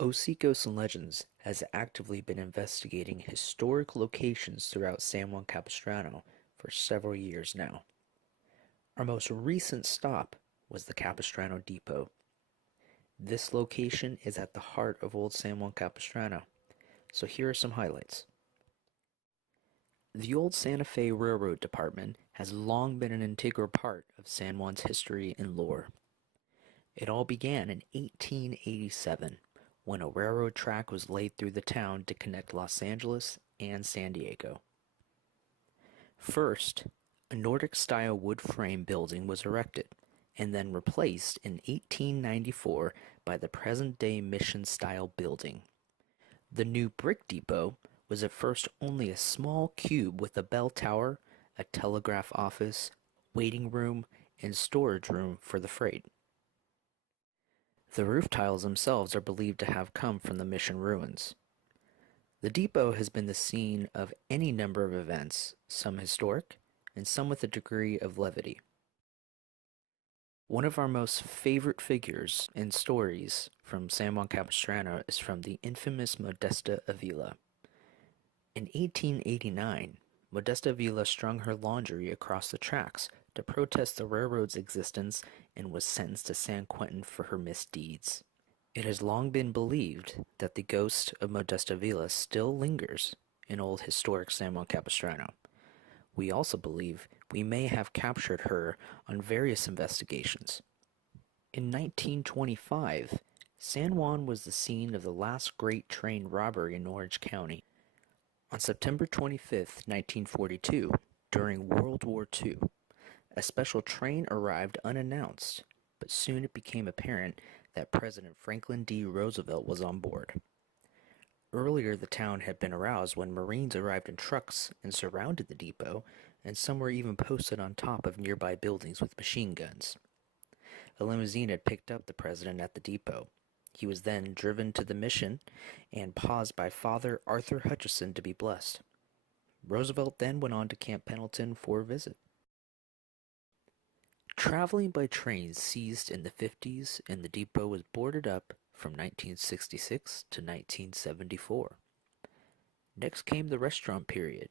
OC Ghosts and Legends has actively been investigating historic locations throughout San Juan Capistrano for several years now. Our most recent stop was the Capistrano Depot. This location is at the heart of Old San Juan Capistrano, so here are some highlights. The old Santa Fe Railroad Department has long been an integral part of San Juan's history and lore. It all began in 1887 when a railroad track was laid through the town to connect Los Angeles and San Diego. First, a Nordic-style wood frame building was erected and then replaced in 1894 by the present-day mission-style building. The new brick depot was at first only a small cube with a bell tower, a telegraph office, waiting room, and storage room for the freight. The roof tiles themselves are believed to have come from the mission ruins. The depot has been the scene of any number of events, some historic, and some with a degree of levity. One of our most favorite figures and stories from San Juan Capistrano is from the infamous Modesta Avila. In 1889, Modesta Avila strung her laundry across the tracks to protest the railroad's existence and was sentenced to San Quentin for her misdeeds. It has long been believed that the ghost of Modesta Avila still lingers in old historic San Juan Capistrano. We also believe we may have captured her on various investigations. In 1925, San Juan was the scene of the last great train robbery in Orange County. On September 25, 1942, during World War II, a special train arrived unannounced, but soon it became apparent that President Franklin D. Roosevelt was on board. Earlier, the town had been aroused when Marines arrived in trucks and surrounded the depot, and some were even posted on top of nearby buildings with machine guns. A limousine had picked up the president at the depot. He was then driven to the mission and paused by Father Arthur Hutchison to be blessed. Roosevelt then went on to Camp Pendleton for a visit. Traveling by train ceased in the 50s, and the depot was boarded up from 1966 to 1974. Next came the restaurant period.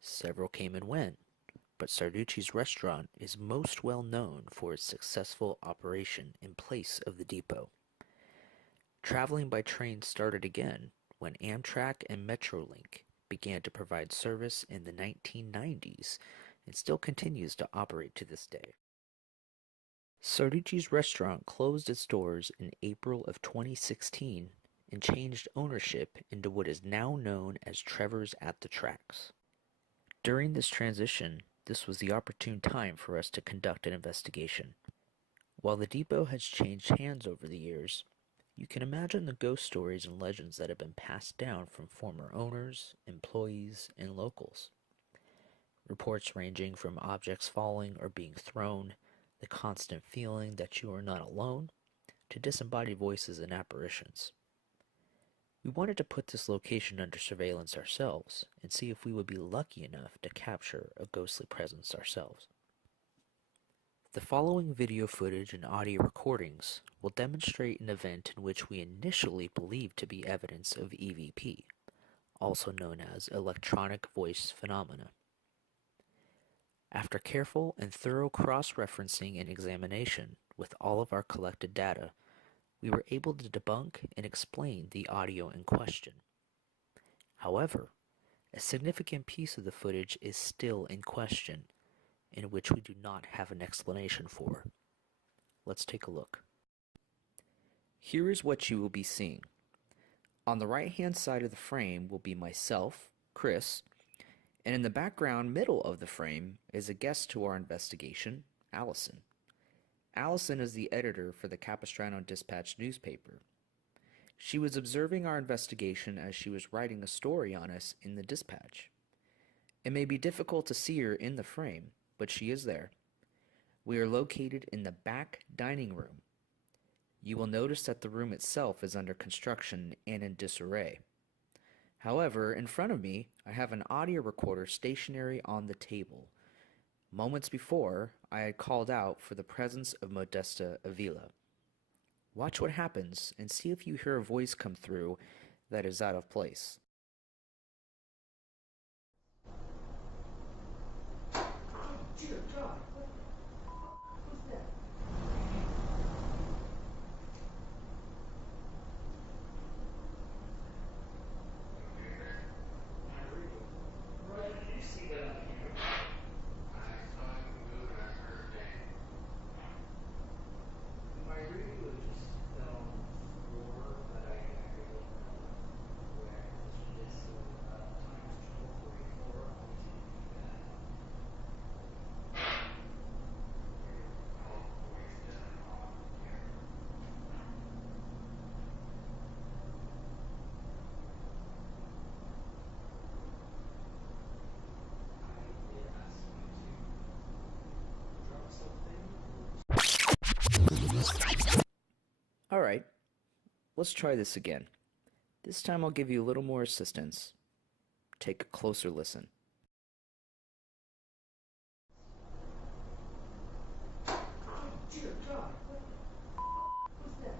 Several came and went, but Sarducci's restaurant is most well known for its successful operation in place of the depot. Traveling by train started again when Amtrak and Metrolink began to provide service in the 1990s and still continues to operate to this day. Sarducci's restaurant closed its doors in April of 2016 and changed ownership into what is now known as Trevor's at the Tracks. During this transition, this was the opportune time for us to conduct an investigation. While the depot has changed hands over the years, you can imagine the ghost stories and legends that have been passed down from former owners, employees, and locals. Reports ranging from objects falling or being thrown, the constant feeling that you are not alone, to disembodied voices and apparitions. We wanted to put this location under surveillance ourselves and see if we would be lucky enough to capture a ghostly presence ourselves. The following video footage and audio recordings will demonstrate an event in which we initially believed to be evidence of E.V.P, also known as electronic voice phenomena. After careful and thorough cross-referencing and examination with all of our collected data, we were able to debunk and explain the audio in question. However, a significant piece of the footage is still in question, in which we do not have an explanation for. Let's take a look. Here is what you will be seeing. On the right-hand side of the frame will be myself, Cris, and in the background middle of the frame is a guest to our investigation, Allison. Allison is the editor for the Capistrano Dispatch newspaper. She was observing our investigation as she was writing a story on us in the Dispatch. It may be difficult to see her in the frame, but she is there. We are located in the back dining room. You will notice that the room itself is under construction and in disarray. However, in front of me, I have an audio recorder stationary on the table. Moments before, I had called out for the presence of Modesta Avila. Watch what happens and see if you hear a voice come through that is out of place. Dear God, what was that? Roger, did you see that on the camera? I saw you move and I heard a bang. My radio just fell on the floor, but I really don't know where. This time is 12:44 on the TV. All voice down on camera. I did ask you to drop something. Alright, let's try this again. This time I'll give you a little more assistance. Take a closer listen. Dear God, what was that?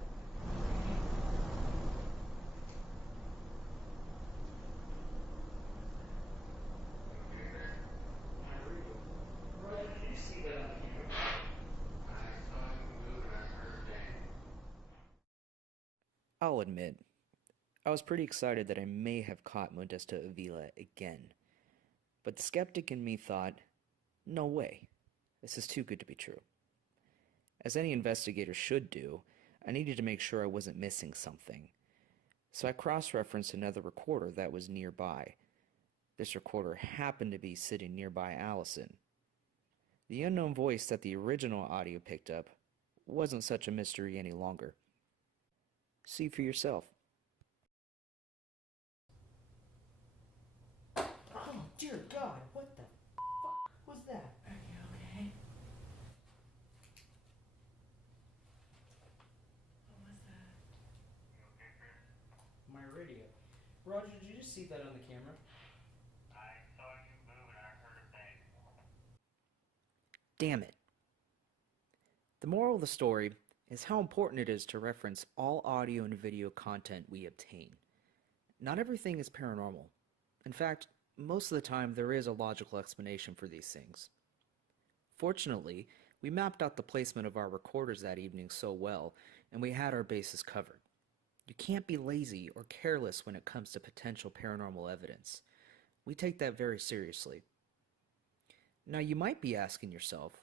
My radio. Roger, did you see that on the camera? I saw you move and I heard a bang. I'll admit, I was pretty excited that I may have caught Modesta Avila again. But the skeptic in me thought, no way, this is too good to be true. As any investigator should do, I needed to make sure I wasn't missing something. So I cross-referenced another recorder that was nearby. This recorder happened to be sitting nearby Allison. The unknown voice that the original audio picked up wasn't such a mystery any longer. See for yourself. Oh, dear God, what the fuck was that? Are you okay? What was that? You okay, Chris? My radio. Roger, did you just see that on the camera? I saw you move and I heard a bang. Damn it. The moral of the story is how important it is to reference all audio and video content we obtain. Not everything is paranormal. In fact, most of the time there is a logical explanation for these things. Fortunately, we mapped out the placement of our recorders that evening so well, and we had our bases covered. You can't be lazy or careless when it comes to potential paranormal evidence. We take that very seriously. Now you might be asking yourself,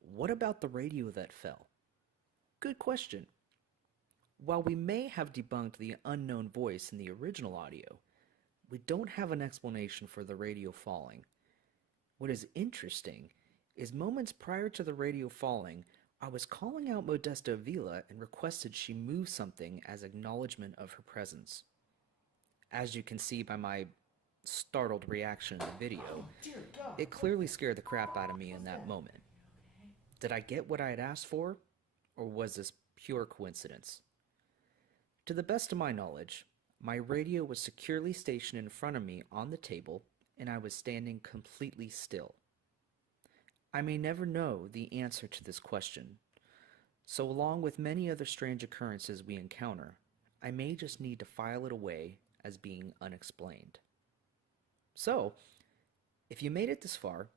what about the radio that fell? Good question. While we may have debunked the unknown voice in the original audio, we don't have an explanation for the radio falling. What is interesting is moments prior to the radio falling, I was calling out Modesta Avila and requested she move something as acknowledgement of her presence. As you can see by my startled reaction in the video, Dear God. it clearly scared the crap out of me in that moment. Did I get what I had asked for, or was this pure coincidence? To the best of my knowledge, my radio was securely stationed in front of me on the table, and I was standing completely still. I may never know the answer to this question, so along with many other strange occurrences we encounter, I may just need to file it away as being unexplained. So, if you made it this far,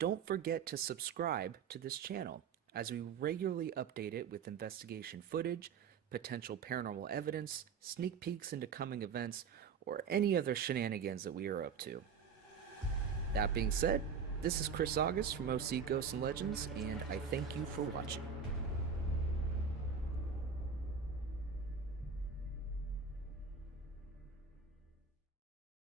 don't forget to subscribe to this channel, as we regularly update it with investigation footage, potential paranormal evidence, sneak peeks into coming events, or any other shenanigans that we are up to. That being said, this is Chris August from OC Ghosts and Legends, and I thank you for watching.